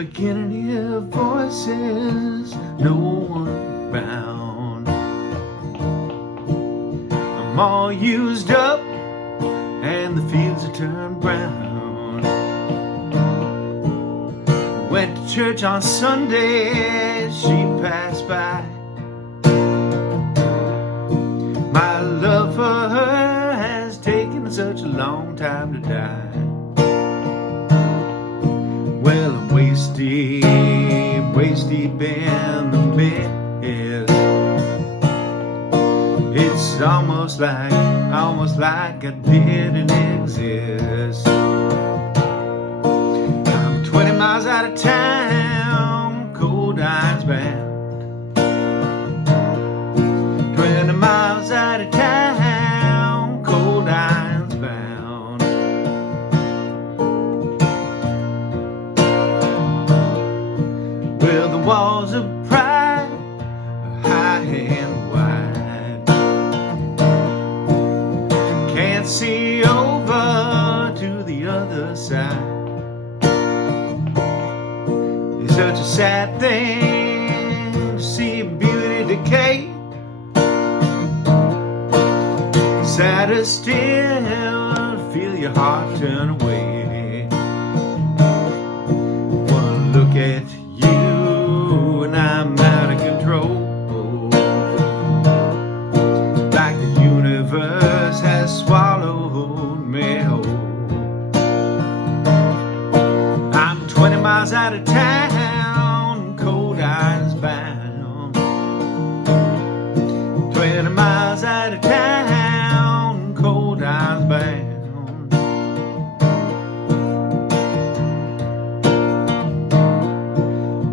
beginning to hear voices, no one around. I'm all used up and the fields are turned brown. Went to church on Sunday, she passed by. My love for her has taken such a long time to die. Well, I'm waist deep in the mess. It's almost like I didn't exist. I'm 20 miles out of town, cold eyes bound. 20 miles out of town, cold eyes bound. Well, the walls of pride are high and wide. Can't see over to the other side. It's such a sad thing to see beauty decay. Sadder still to feel your heart turn away. Wanna look at you and I'm out of control, like the universe has swallowed me whole. I'm 20 miles out of town, cold eyes bound. 20 miles out of town, cold eyes bound.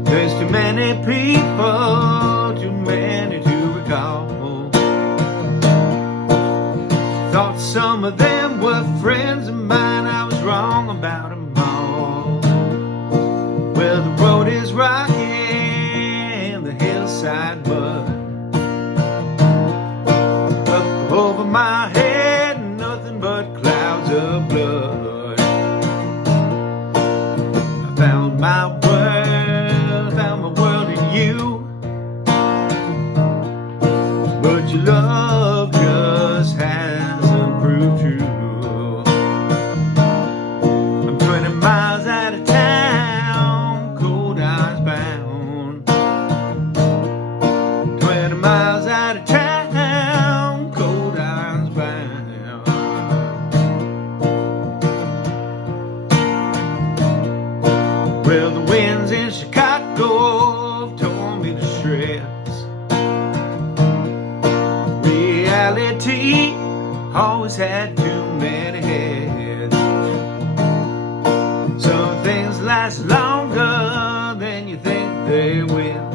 There's too many people, too many to recall. Thought some of them were friends of mine, I was wrong about them all. Well, the road is rocky and the hillside mud. Up over my head, nothing but clouds of blood. I found my world in you, but your love just hasn't proved true. I'm 20 miles out of town, cold eyes bound. 20 miles out of town, cold eyes bound. Well, the winds in Chicago have torn me to shreds. Reality always had too many heads. Some things last longer than you think they will.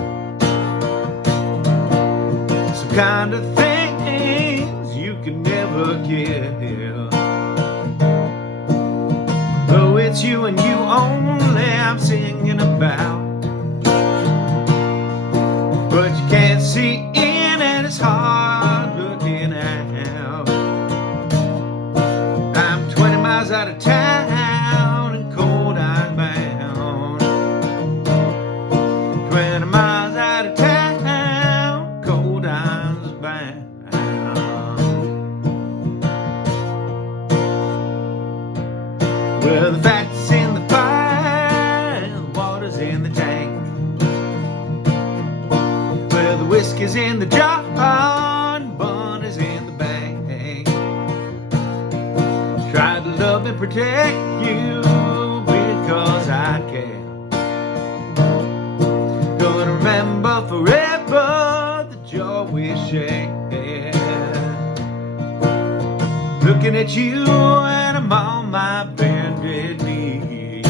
Some kind of things you can never kill. Though it's you and you only I'm singing about, but you can't see in and it's hard looking out. I'm 20 miles out of town and cold eyes bound. 20 miles out of town, cold eyes bound. Well, the fat's in the fire, the water's in the tank. Well, the whiskey's in the jar, and bun is in the bank. Tried to love and protect you because I care. Gonna remember forever the joy we shared. Looking at you and I'm on my bended knee.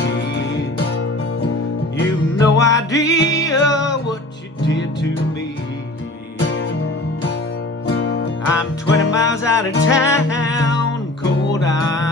You've no idea what you did to me. I'm 20 miles out of town, cold eyes